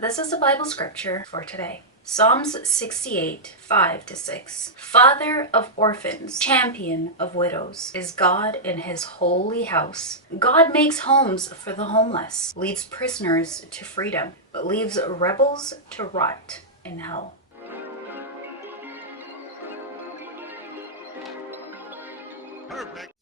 This is the Bible scripture for today. Psalms 68, 5-6. Father of orphans, champion of widows, is God in his holy house. God makes homes for the homeless, leads prisoners to freedom, but leaves rebels to rot in hell. Perfect.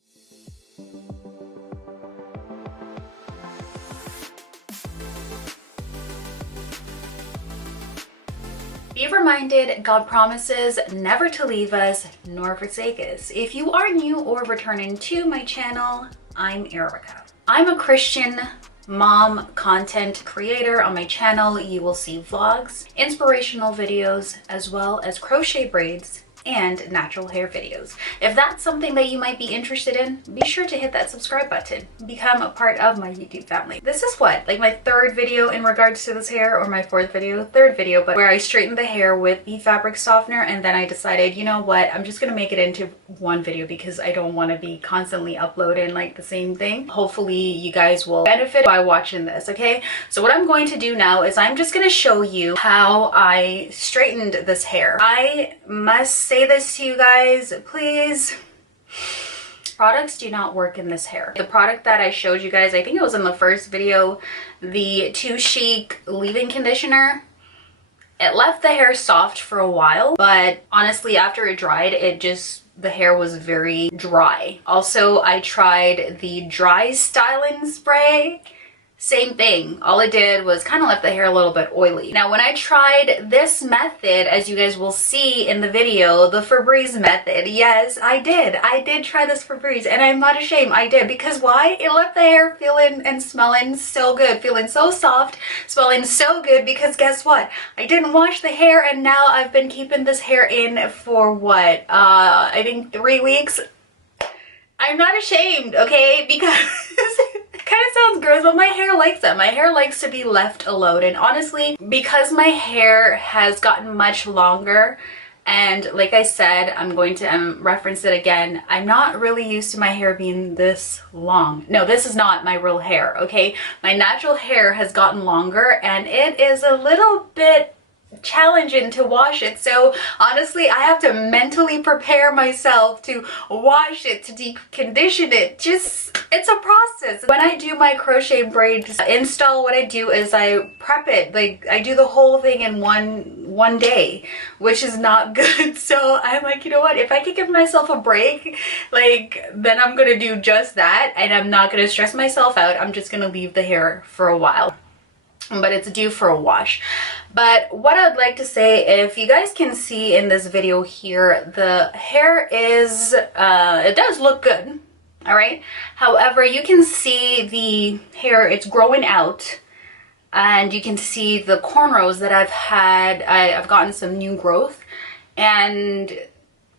Be reminded, God promises never to leave us nor forsake us. If you are new or returning to my channel, I'm Erica. I'm a Christian mom content creator. On my channel, you will see vlogs, inspirational videos, as well as crochet braids and natural hair videos. If that's something that you might be interested in, be sure to hit that subscribe button. Become a part of my YouTube family. This is what, like my third video in regards to this hair, or my fourth video? Third video, but where I straightened the hair with the fabric softener, and then I decided, you know what, I'm just gonna make it into one video because I don't want to be constantly uploading like the same thing. Hopefully you guys will benefit by watching this, okay? So what I'm going to do now is I'm just gonna show you how I straightened this hair. I must say this to you guys, please. Products do not work in this hair. The product that I showed you guys, I think it was in the first video, the Too Chic leave-in conditioner, it left the hair soft for a while, but honestly after it dried, the hair was very dry. Also, I tried the dry styling spray. Same thing. All it did was kind of left the hair a little bit oily. Now, when I tried this method, as you guys will see in the video, the Febreze method, yes, I did try this Febreze, and I'm not ashamed, I did. Because why? It left the hair feeling and smelling so good, feeling so soft, smelling so good, because guess what? I didn't wash the hair, and now I've been keeping this hair in for what? I think 3 weeks. I'm not ashamed, okay? Because kind of sounds gross, but my hair likes that. My hair likes to be left alone. And honestly, because my hair has gotten much longer, and like I said, I'm going to reference it again, I'm not really used to my hair being this long. No, this is not my real hair, okay? My natural hair has gotten longer, and it is a little bit challenging to wash it. So honestly, I have to mentally prepare myself to wash it, to decondition it. It's a process. When I do my crochet braids install, what I do is I prep it. Like, I do the whole thing in one day, which is not good. So I'm like, you know what, if I could give myself a break, like, then I'm gonna do just that, and I'm not gonna stress myself out. I'm just gonna leave the hair for a while, but it's due for a wash. But what I'd like to say, if you guys can see in this video here, the hair is it does look good, all right? However, you can see the hair, it's growing out, and you can see the cornrows that I've had. I've gotten some new growth, and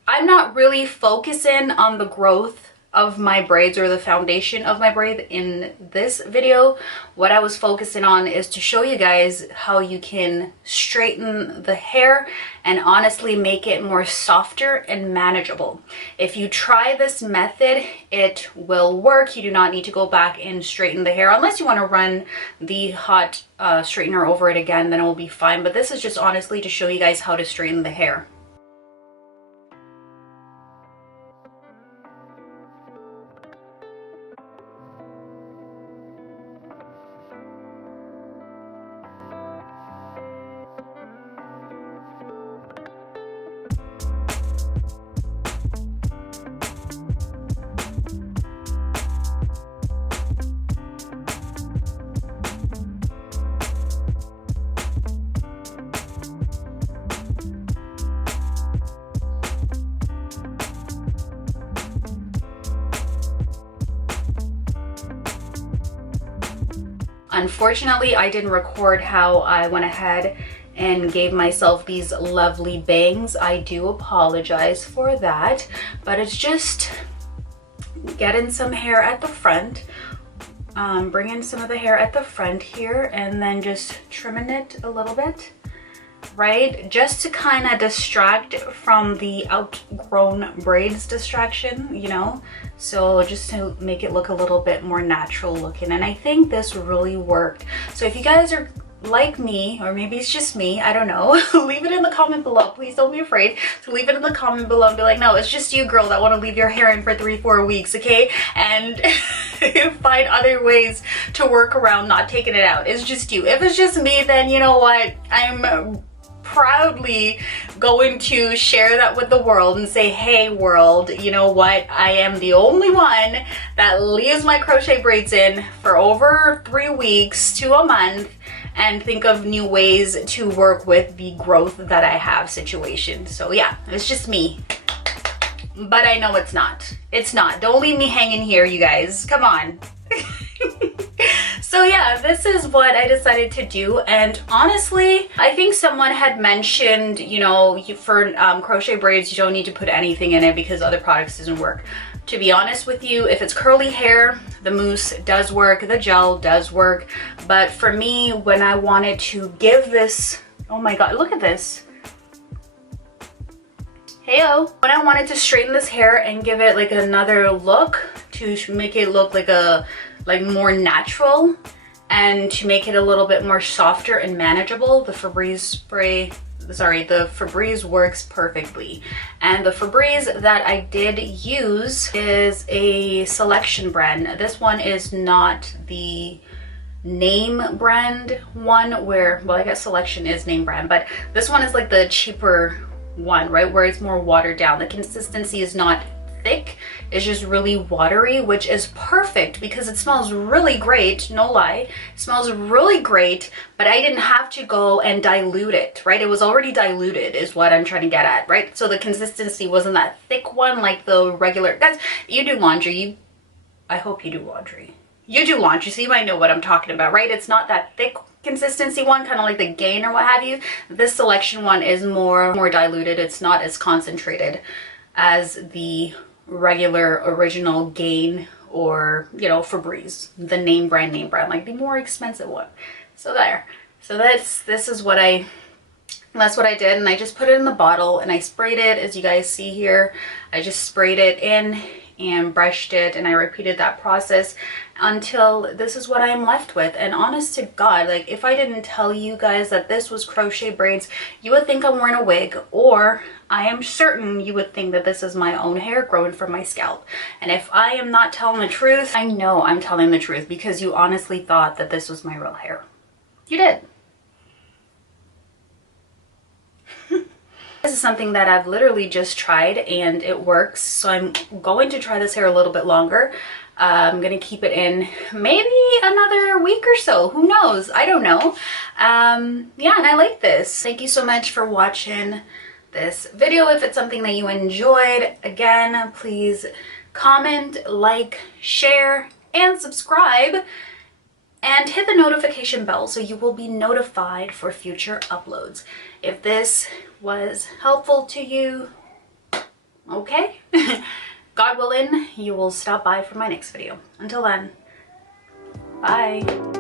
I'm not really focusing on the growth of my braids or the foundation of my braid in this video. What I was focusing on is to show you guys how you can straighten the hair and honestly make it more softer and manageable. If you try this method, it will work. You do not need to go back and straighten the hair unless you want to run the hot straightener over it again, then it will be fine. But this is just honestly to show you guys how to straighten the hair. Unfortunately, I didn't record how I went ahead and gave myself these lovely bangs. I do apologize for that, but it's just getting some hair at the front, bringing some of the hair at the front here, and then just trimming it a little bit. right? Just to kind of distract from the outgrown braids distraction, you know? So just to make it look a little bit more natural looking. And I think this really worked. So if you guys are like me, or maybe it's just me, I don't know, leave it in the comment below. Please don't be afraid to leave it in the comment below and be like, no, it's just you, girl, that want to leave your hair in for 3-4 weeks, okay? And find other ways to work around not taking it out. It's just you. If it's just me, then you know what? I'm proudly going to share that with the world and say, hey world, you know what? I am the only one that leaves my crochet braids in for over 3 weeks to a month and think of new ways to work with the growth that I have situation. So yeah, it's just me. But I know it's not. It's not. Don't leave me hanging here, you guys. Come on. So yeah, this is what I decided to do. And honestly, I think someone had mentioned, you know, for crochet braids, you don't need to put anything in it because other products doesn't work. To be honest with you, if it's curly hair, the mousse does work, the gel does work. But for me, when I wanted to give this, oh my God, look at this. Heyo. When I wanted to straighten this hair and give it like another look to make it look like more natural and to make it a little bit more softer and manageable, the Febreze works perfectly. And the Febreze that I did use is a selection brand. This one is not the name brand one where, well, I guess selection is name brand, but this one is like the cheaper one, right, where it's more watered down. The consistency is not thick, it's just really watery, which is perfect because it smells really great, no lie. It smells really great, but I didn't have to go and dilute it, right? It was already diluted is what I'm trying to get at, right? So the consistency wasn't that thick one like the regular. Guys, you do laundry, I hope you do laundry. You do laundry, so you might know what I'm talking about, right? It's not that thick consistency one, kind of like the Gain or what have you. This selection one is more diluted. It's not as concentrated as the regular original Gain or, you know, Febreze, the name brand, like the more expensive one. So there. So that's what I did, and I just put it in the bottle and I sprayed it, as you guys see here. I just sprayed it in and brushed it, and I repeated that process until this is what I am left with. And honest to God, like if I didn't tell you guys that this was crochet braids, you would think I'm wearing a wig, or I am certain you would think that this is my own hair growing from my scalp. And if I am not telling the truth, I know I'm telling the truth because you honestly thought that this was my real hair. You did. This is something that I've literally just tried and it works. So I'm going to try this hair a little bit longer. I'm going to keep it in maybe another week or so. Who knows? I don't know. Yeah, and I like this. Thank you so much for watching this video. If it's something that you enjoyed, again, please comment, like, share, and subscribe. And hit the notification bell so you will be notified for future uploads. If this was helpful to you, okay, God willing, you will stop by for my next video. Until then, bye.